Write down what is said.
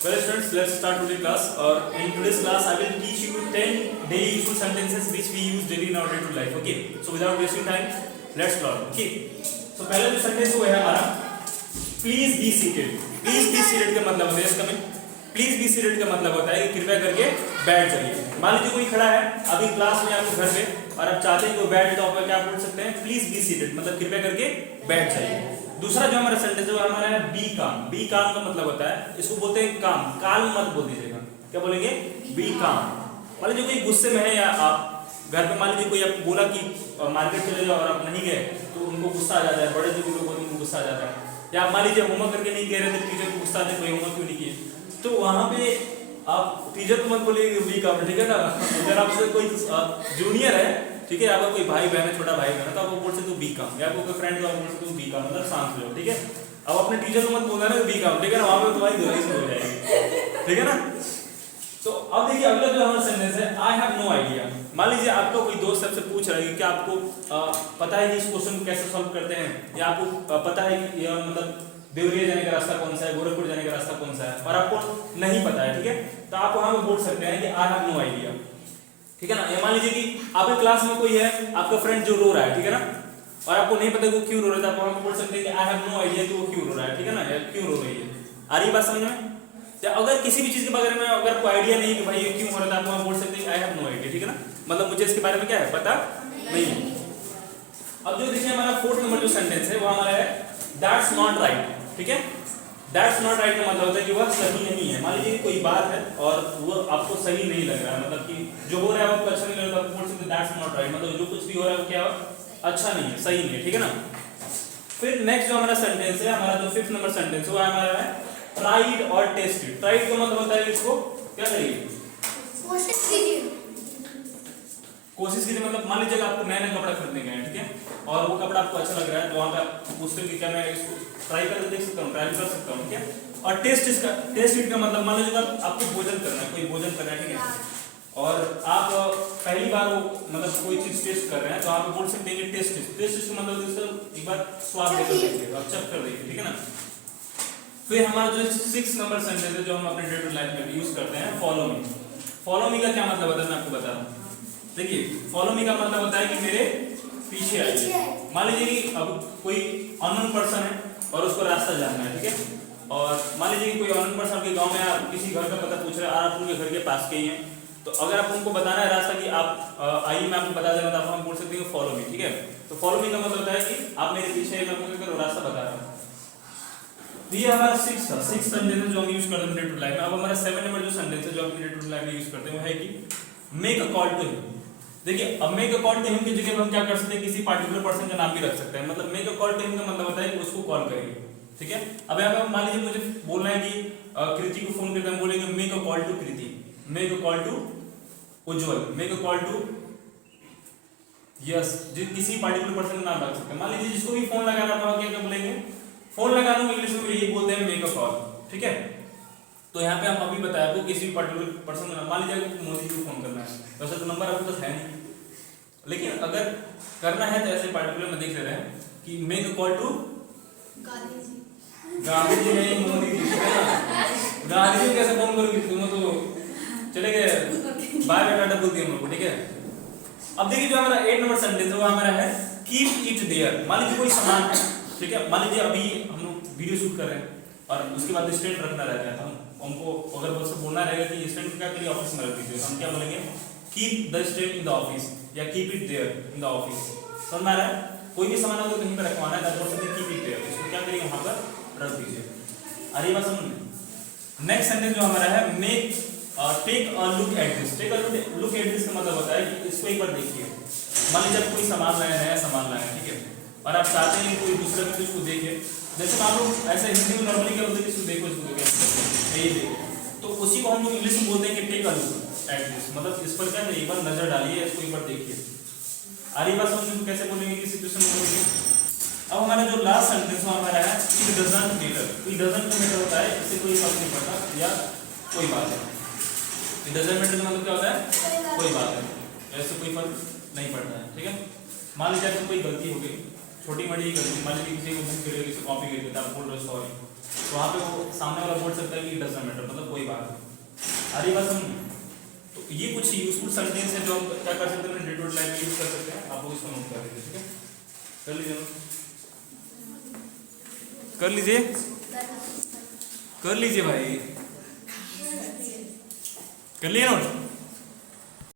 Well, students, let's start today's class. In today's class, I will teach you 10 daily useful sentences which we use daily in our day-to-day life. Okay. So without wasting time, let's learn. Okay. So पहला जो sentence वो है हमारा please be seated. Please be seated का मतलब होता है इसका में प्लीज बी सीटेड का मतलब होता है कि कृपया करके बैठ जाइए. मान लीजिए कोई खड़ा है अभी क्लास में आपके घर पे और आप चाहते हैं कि वो बैठ तो आप क्या बोल सकते हैं प्लीज बी सीटेड मतलब कृपया करके बैठ जाइए. दूसरा जो हमारा सेंटेंस है वो हमारा है बी काम. बी काम का मतलब होता है इसको बोलते हैं काम. काल मत बोल दीजिएगा. क्या बोलेंगे? बी काम. मान लीजिए कोई गुस्से में है या आप घर पे मान लीजिए कोई आपको बोला कि मार्केट चले जाओ और आप नहीं गए तो उनको गुस्सा आ जाता है. बड़े जो लोग होते हैं उनको गुस्सा आ जाता है. या आप मान लीजिए होमवर्क करके नहीं कह रहे थे टीचर को गुस्सा आते कोई होमवर्क क्यों नहीं किए तो वहां पे आप टीचर को मत बोलिए बी काम. ठीक है ना. अगर आपसे कोई जूनियर है ठीक है आपका कोई भाई बहन है छोटा भाई बहन है तो आप बोल सकते हो बी काम. या आपको कोई फ्रेंड तो आप बोल सकते हो बी काम मतलब शांत हो जाओ. ठीक है. अब अपने टीचर को मत बोलना ना बी काम. ठीक है ना. वहां पे तुम्हारी दुराई शुरू हो जाएगी. ठीक है ना. तो अब देखिए अगला जो हमारा सेंटेंस है आई हैव नो आइडिया. मान लीजिए आपका कोई दोस्त आपसे पूछ रहा है कि क्या आपको पता है कि इस क्वेश्चन को कैसे सॉल्व करते हैं या आपको पता है कि मतलब देवरिया जाने का रास्ता कौन सा है गोरखपुर जाने का रास्ता कौन सा है और आपको नहीं पता है. ठीक है. तो आप वहां पे बोल सकते हैं कि आई हैव नो आइडिया. ठीक है ना. ये मान लीजिए कि आपके क्लास में कोई है आपका फ्रेंड जो रो रहा है. ठीक है ना. और आपको नहीं पता कि वो क्यों रो रहा है. आप वहां पे बोल सकते हैं कि आई हैव नो आइडिया कि वो क्यों रो रहा है. ठीक है ना. या क्यों रो रही है. आ रही बात समझ में. या अगर किसी भी चीज के बारे में अगर कोई आइडिया नहीं कि भाई ये क्यों हो रहा है आप वहां बोल सकते हैं कि आई हैव नो आइडिया. ठीक है ना. मतलब मुझे इसके बारे में क्या है पता नहीं. अब जो देखिए हमारा फोर्थ नंबर जो सेंटेंस है वो हमारा है दैट्स नॉट राइट. ठीक है. दैट्स नॉट राइट का मतलब होता है कि वह सही नहीं है. मान लीजिए कोई बात है और वो आपको सही नहीं लग रहा है मतलब कि जो हो रहा है आपको अच्छा नहीं लग रहा है. आप बोल सकते हैं दैट्स नॉट राइट मतलब जो कुछ भी हो रहा है वो क्या अच्छा नहीं है सही नहीं है. ठीक है ना. फिर नेक्स्ट जो हमारा सेंटेंस है हमारा जो फिफ्थ नंबर सेंटेंस है वो हमारा है ट्राइड और टेस्टेड. ट्राइड का मतलब होता है इसको क्या करिए कोशिश कीजिए. कोशिश कीजिए मतलब मान लीजिए आपको नया नया कपड़ा खरीदने गए हैं. ठीक है. और वो कपड़ा आपको अच्छा लग रहा है तो वहां पे आप पूछते हैं कि क्या मैं इसको ट्राई करके देख सकता हूँ ट्राई कर सकता हूँ. ठीक है. और टेस्ट का मतलब मान लीजिए आपको भोजन करना है कोई भोजन करना है. ठीक है. और आप पहली बार वो मतलब कोई चीज टेस्ट कर रहे हैं तो आप बोल सकते हैं कि टेस्ट का मतलब इसका एक बार स्वाद लेकर देखिए आप चख कर देखिए. ठीक है ना. फिर हमारा जो 6 नंबर सेंटेंस है जो हम अपने डे टू लाइफ में यूज करते हैं फॉलो मी. फॉलो मी का क्या मतलब होता है मैं आपको बता रहा हूँ. देखिए फॉलो मी का मतलब होता है कि मेरे पीछे आइए. मान लीजिए कि अब कोई अननोन पर्सन है और उसको रास्ता जानना है. ठीक है. और मान लीजिए कि कोई अननोन पर्सन के गांव में आप किसी घर का पता पूछ रहे हैं और आप उनके घर के पास के ही हैं तो अगर आप उनको बताना है रास्ता कि आप आइए मैं आपको बता देना तो आप हम बोल सकते हैं फॉलो मी. ठीक है. तो फॉलो मी का मतलब होता है कि आप मेरे पीछे मैं आपको रास्ता बता रहा हूँ. तो ये हमारा 6 सेंटेंस जो हम यूज करते हैं डे टू लाइफ में. अब हमारा 7 नंबर जो सेंटेंस है जो हम डे टू लाइफ में यूज करते हैं वो है कि make a call to him. देखिए अब make a call to him की जगह पर हम क्या कर सकते हैं किसी पर्टिकुलर पर्सन का नाम भी रख सकते हैं. मतलब make a call to him का मतलब होता है कि उसको कॉल करिए. ठीक है. अब यहाँ पे मान लीजिए मुझे बोलना है कि कृति को फोन करके हम बोलेंगे make a call to Kriti. Make a call to Ujjwal. Make a call to yes किसी पर्टिकुलर पर्सन का नाम रख सकते हैं. मान लीजिए जिसको भी फोन लगाना है क्या बोलेंगे फोन लगाने को इंग्लिश में यही बोलते हैं मेक अ कॉल. ठीक है. तो यहाँ पे हम अभी बताया आपको किसी पर्टिकुलर पर्सन का मान लीजिए आपको मोदी जी को फोन करना है वैसे तो नंबर आपके पास है नहीं लेकिन अगर करना है तो ऐसे पर्टिकुलर में देख ले रहे हैं कि make a call to Gandhi ji नहीं मोदी जी. गांधी जी कैसे फोन करोगे तुम तो चले गए बाय बाय टाटा बोल दिया हम लोग को. ठीक है. अब देखिए जो हमारा 8 नंबर सेंटेंस है वो हमारा है कीप इट देयर. मान लीजिए कोई सामान है. ठीक है. मान लीजिए अभी हम लोग वीडियो शूट कर रहे हैं और उसके बाद स्टैंड रखना रहता है. हमको अगर उससे बोलना रहेगा कि स्टैंड क्या करिए ऑफिस में रख दीजिए हम क्या बोलेंगे keep the stand in the office या keep it there in the office. समझ में आ रहा है. कोई भी सामान अगर कहीं पर रखवाना है तो बोल सकते हैं कीप इट देयर. इसको क्या करिए वहां पर रख दीजिए. अरे बात समझ में. नेक्स्ट सेंटेंस जो हमारा है make take a look at this. Take a look at this का मतलब होता है कि इसको एक बार देखिए. मान लीजिए आप कोई सामान लाए नया सामान लाए. ठीक है. और आप चाहते हैं कोई दूसरा भी उसको देखे जैसे आप लोग ऐसा हिंदी में नॉर्मली क्या बोलते हैं इसको देखो यही देखो तो उसी को हम लोग इंग्लिश में बोलते हैं कि take a look at this. मतलब इस पर क्या है एक बार नजर डालिए इसको एक बार देखिए. आरी बात समझ कैसे बोलेंगे किसी सिचुएशन में बोलेंगे. अब हमारा जो लास्ट सेंटेंस है हमारा है it doesn't matter. It doesn't matter होता है इससे कोई फर्क नहीं पड़ता या कोई बात है. इट डजंट मैटर मतलब क्या होता है कोई बात है ऐसे कोई फर्क नहीं पड़ता है. ठीक है. मान लीजिए आपसे कोई गलती हो गई छोटी बड़ी गलती मान लीजिए किसी को बुक गिर गई किसी कॉपी गिर गई आप बोल रहे हो सॉरी तो वहाँ पे वो सामने वाला बोल सकता है कि डजंट मैटर, मतलब कोई बात नहीं। आ रही बात समझ में? तो ये कुछ यूजफुल सेंटेंस है जो हम क्या कर सकते हैं, डे टू डे लाइफ में यूज कर सकते हैं। आप लोग इसको नोट कर लीजिए, ठीक है? कर लीजिए नोट, कर लीजिए, कर लीजिए भाई, कर लिए नोट।